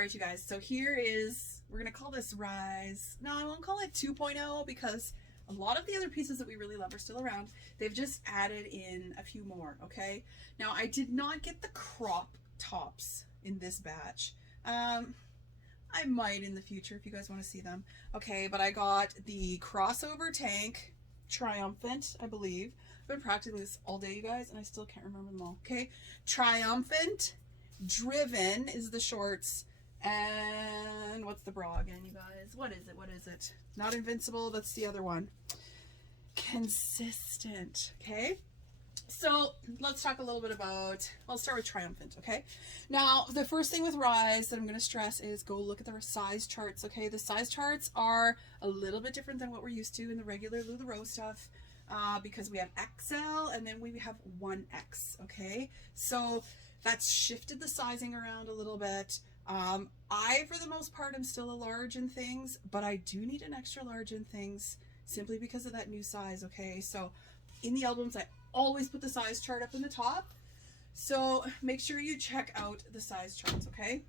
right, you guys, so here is, we're gonna call this Rise. No, I won't call it 2.0 because a lot of the other pieces that we really love are still around. They've just added in a few more, okay? Now, I did not get the crop tops in this batch. I might in the future if you guys want to see them. Okay, but I got the crossover tank Triumphant, I believe. I've been practicing this all day, you guys, and I still can't remember them all. Okay, Triumphant, Driven is the shorts, and what's the bra again, you guys? What is it? What is it? Not Invincible, that's the other one. Consistent, okay? So let's talk a little bit about, I'll start with Triumphant, okay? Now, the first thing with Rise that I'm going to stress is go look at the size charts, okay? The size charts are a little bit different than what we're used to in the regular LuLaRoe stuff because we have XL and then we have 1X, okay? So that's shifted the sizing around a little bit. I, for the most part, am still a large in things, but I do need an extra large in things simply because of that new size, okay? So in the albums, I always put the size chart up in the top. So make sure you check out the size charts, okay?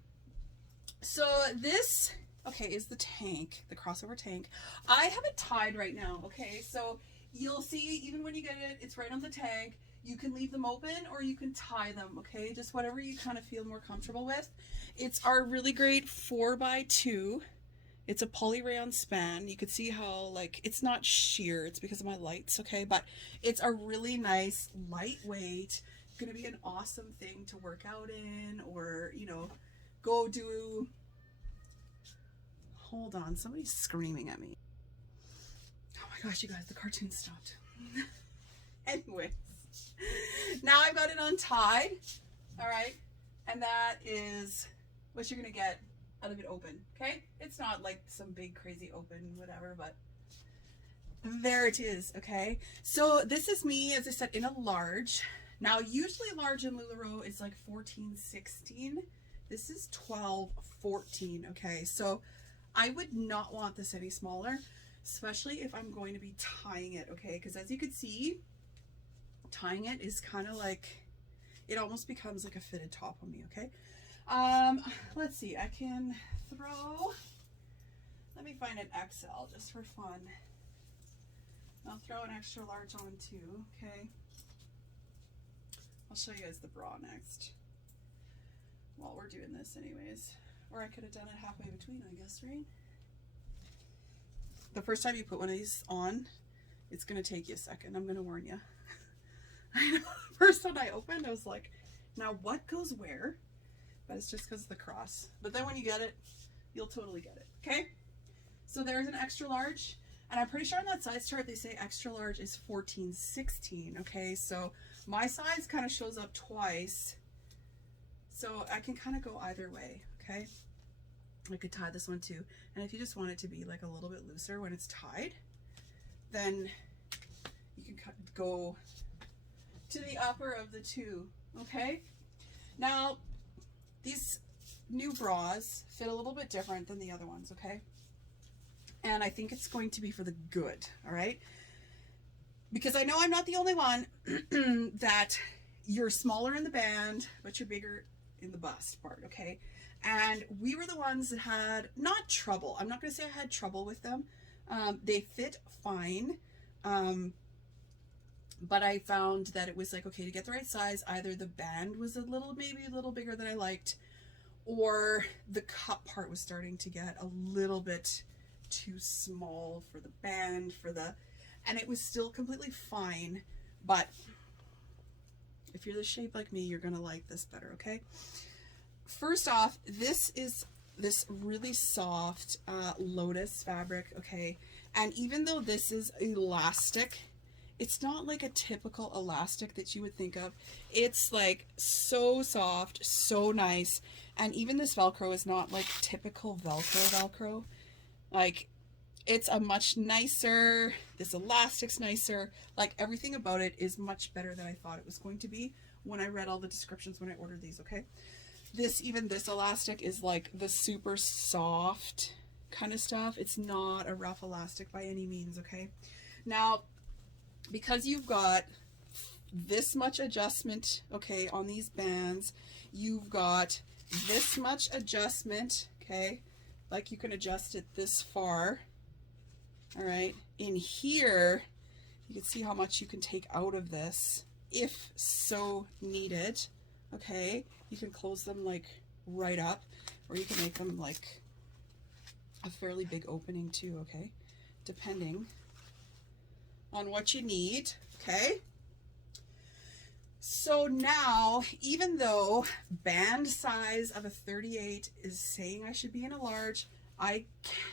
So this, okay, is the tank, the crossover tank. I have it tied right now, okay? So you'll see, even when you get it, it's right on the tag. You can leave them open or you can tie them, okay? Just whatever you kind of feel more comfortable with. It's our really great 4x2. It's a poly rayon span. You could see how, like, it's not sheer, it's because of my lights, okay? But it's a really nice, lightweight, gonna be an awesome thing to work out in or, you know, go do, hold on, somebody's screaming at me. Oh my gosh, you guys, the cartoon stopped. Anyways, now I've got it untied, all right? And that is what you're gonna get out of it open, okay? It's not like some big crazy open whatever, but there it is, okay? So this is me, as I said, in a large. Now, usually large in LuLaRoe is like 14, 16. This is 12, 14, okay? So I would not want this any smaller, especially if I'm going to be tying it, okay? Because as you can see, tying it is kind of like, it almost becomes like a fitted top on me, okay? Let's see, I can throw, let me find an XL just for fun. I'll throw an extra large on too, okay? I'll show you guys the bra next while we're doing this anyways. Or I could have done it halfway between, I guess, right? The first time you put one of these on, it's gonna take you a second, I'm gonna warn you. I know, first one I opened, I was like, now what goes where? But it's just because of the cross. But then when you get it, you'll totally get it, okay? So there's an extra large, and I'm pretty sure on that size chart they say extra large is 14, 16, okay? So my size kind of shows up twice, so I can kind of go either way, okay? I could tie this one too, and if you just want it to be like a little bit looser when it's tied, then you can go to the upper of the two, okay? Now, these new bras fit a little bit different than the other ones, okay? And I think it's going to be for the good, all right? Because I know I'm not the only one that you're smaller in the band, but you're bigger in the bust part, okay? And we were the ones that had, not trouble, I'm not gonna say I had trouble with them. They fit fine, but I found that it was like, okay, to get the right size, either the band was maybe a little bigger than I liked, or the cup part was starting to get a little bit too small for the band, and it was still completely fine. But if you're the shape like me, you're gonna like this better, okay? First off, this is this really soft lotus fabric, okay? And even though this is elastic, it's not like a typical elastic that you would think of. It's like so soft, so nice. And even this Velcro is not like typical Velcro. Like, it's a much nicer, this elastic's nicer. Like, everything about it is much better than I thought it was going to be when I read all the descriptions when I ordered these, okay? Even this elastic is like the super soft kind of stuff. It's not a rough elastic by any means, okay? Now, because you've got this much adjustment, okay, on these bands, you've got this much adjustment, okay, like you can adjust it this far, all right, in here, you can see how much you can take out of this if so needed, okay. You can close them like right up, or you can make them like a fairly big opening too, okay, depending on what you need, okay. So now, even though band size of a 38 is saying I should be in a large, I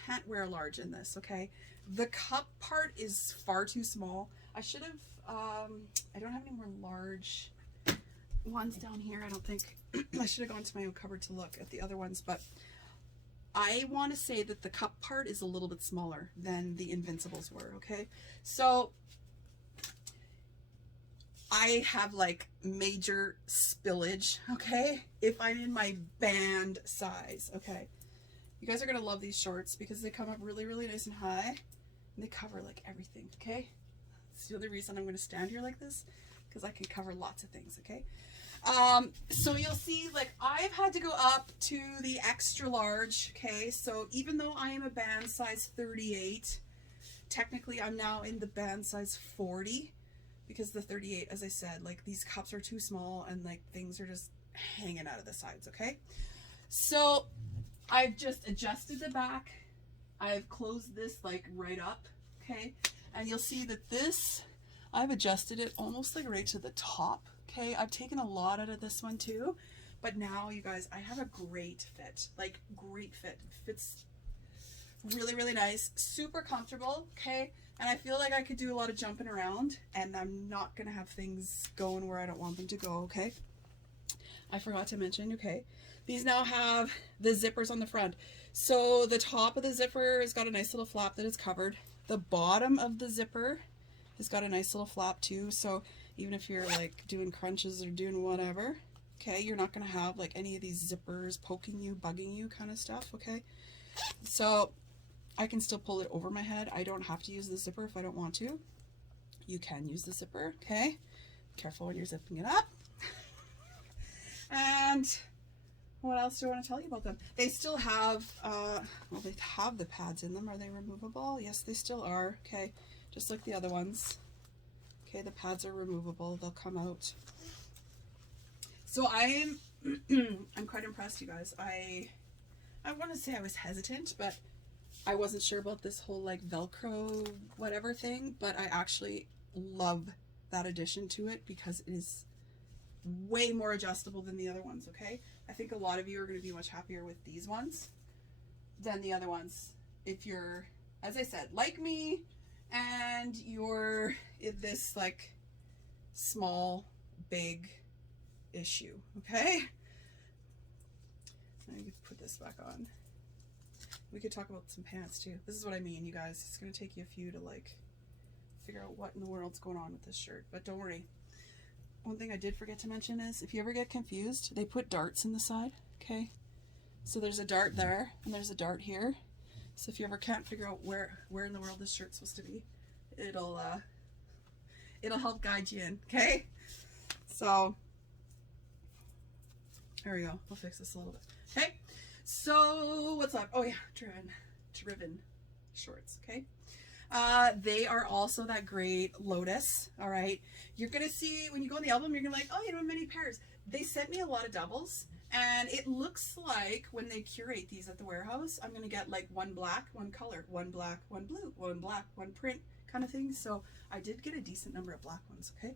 can't wear a large in this, okay? The cup part is far too small. I should have, I don't have any more large ones down here, I don't think. I should have gone to my own cupboard to look at the other ones, but I want to say that the cup part is a little bit smaller than the Invincibles were, okay? So I have like major spillage, okay, if I'm in my band size, okay. You guys are gonna love these shorts because they come up really, really nice and high, and they cover like everything, okay. That's the only reason I'm gonna stand here like this, because I can cover lots of things, okay. So you'll see, like, I've had to go up to the extra large, okay. So even though I am a band size 38, technically I'm now in the band size 40. Because the 38, as I said, like these cups are too small and like things are just hanging out of the sides, okay? So I've just adjusted the back. I've closed this like right up, okay? And you'll see that this, I've adjusted it almost like right to the top, okay? I've taken a lot out of this one too, but now you guys, I have a great fit, like great fit. Fits really, really nice, super comfortable, okay? And I feel like I could do a lot of jumping around, and I'm not gonna have things going where I don't want them to go, okay? I forgot to mention, okay, these now have the zippers on the front. So the top of the zipper has got a nice little flap that is covered. The bottom of the zipper has got a nice little flap too. So even if you're like doing crunches or doing whatever, okay, you're not gonna have like any of these zippers poking you, bugging you kind of stuff, okay? So I can still pull it over my head. I don't have to use the zipper if I don't want to. You can use the zipper, okay? Careful when you're zipping it up. And what else do I want to tell you about them? They still have, well, they have the pads in them. Are they removable? Yes, they still are, okay? Just like the other ones. Okay, the pads are removable. They'll come out. So I'm quite impressed, you guys. I want to say I was hesitant, but I wasn't sure about this whole like Velcro whatever thing, but I actually love that addition to it because it is way more adjustable than the other ones, okay? I think a lot of you are going to be much happier with these ones than the other ones if you're, as I said, like me, and you're in this like small, big issue, okay? Now you can put this back on. We could talk about some pants too. This is what I mean, you guys. It's going to take you a few to like figure out what in the world's going on with this shirt, but don't worry. One thing I did forget to mention is if you ever get confused, they put darts in the side, okay? So there's a dart there and there's a dart here. So if you ever can't figure out where in the world this shirt's supposed to be, it'll help guide you in, okay? So there we go. We'll fix this a little bit. Okay. So what's up? Oh yeah, driven shorts, okay? They are also that great Lotus, all right? You're gonna see, when you go on the album, you're gonna like, oh, you don't have many pairs. They sent me a lot of doubles, and it looks like when they curate these at the warehouse, I'm gonna get like one black, one color, one black, one blue, one black, one print kind of thing. So I did get a decent number of black ones, okay?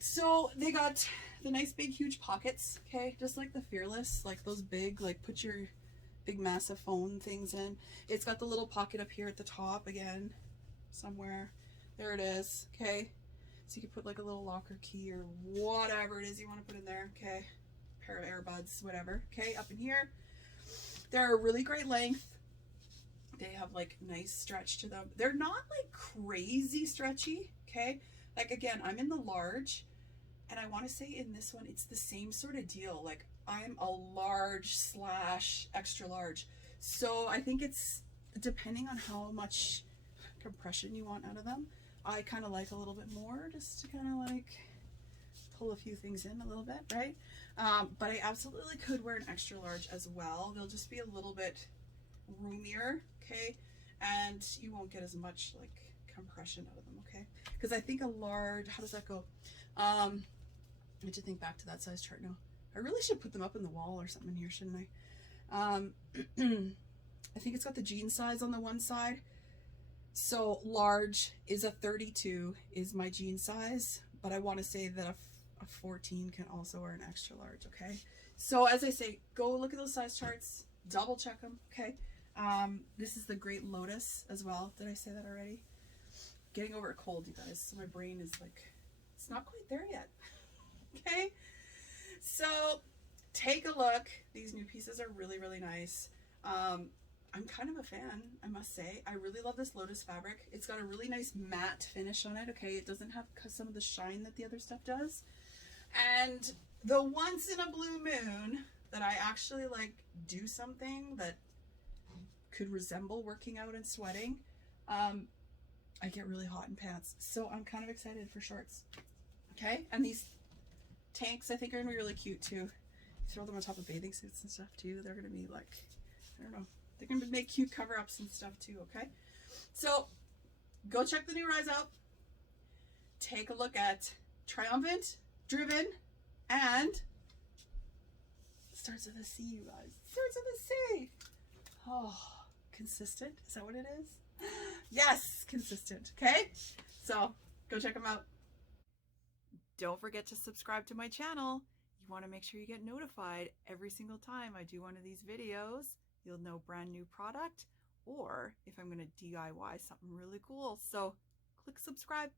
So they got the nice big huge pockets, okay, just like the Fearless, like those big, like put your big massive phone things in. It's got the little pocket up here at the top again, somewhere. There it is, okay? So you can put like a little locker key or whatever it is you want to put in there, okay? Pair of earbuds, whatever, okay? Up in here. They're a really great length. They have like nice stretch to them. They're not like crazy stretchy, okay? Like again, I'm in the large, and I want to say in this one, it's the same sort of deal. Like I'm a large / extra large. So I think it's depending on how much compression you want out of them. I kind of like a little bit more just to kind of like pull a few things in a little bit, right? But I absolutely could wear an extra large as well. They'll just be a little bit roomier, okay? And you won't get as much like compression out of them, okay? Because I think a large, how does that go? I need to think back to that size chart now. I really should put them up in the wall or something here, shouldn't I? I think it's got the jean size on the one side. So large is a 32 is my jean size, but I want to say that a 14 can also wear an extra large, okay? So as I say, go look at those size charts, double check them, okay? This is the Great Lotus as well. Did I say that already? Getting over a cold, you guys, so my brain is like, it's not quite there yet, okay? So take a look. These new pieces are really, really nice. I'm kind of a fan, I must say. I really love this Lotus fabric. It's got a really nice matte finish on it, okay? It doesn't have some of the shine that the other stuff does. And the once in a blue moon that I actually like do something that could resemble working out and sweating, I get really hot in pants. So I'm kind of excited for shorts, okay? And these tanks I think are gonna be really cute too. Throw them on top of bathing suits and stuff too. They're gonna be like, I don't know, they're going to make cute cover-ups and stuff too, okay? So go check the new Rise out. Take a look at Triumphant, Driven, and starts with a C, you guys. Starts with a C. Oh, consistent. Is that what it is? Yes, consistent, okay? So go check them out. Don't forget to subscribe to my channel. You want to make sure you get notified every single time I do one of these videos. You'll know brand new product or if I'm going to DIY something really cool. So click subscribe.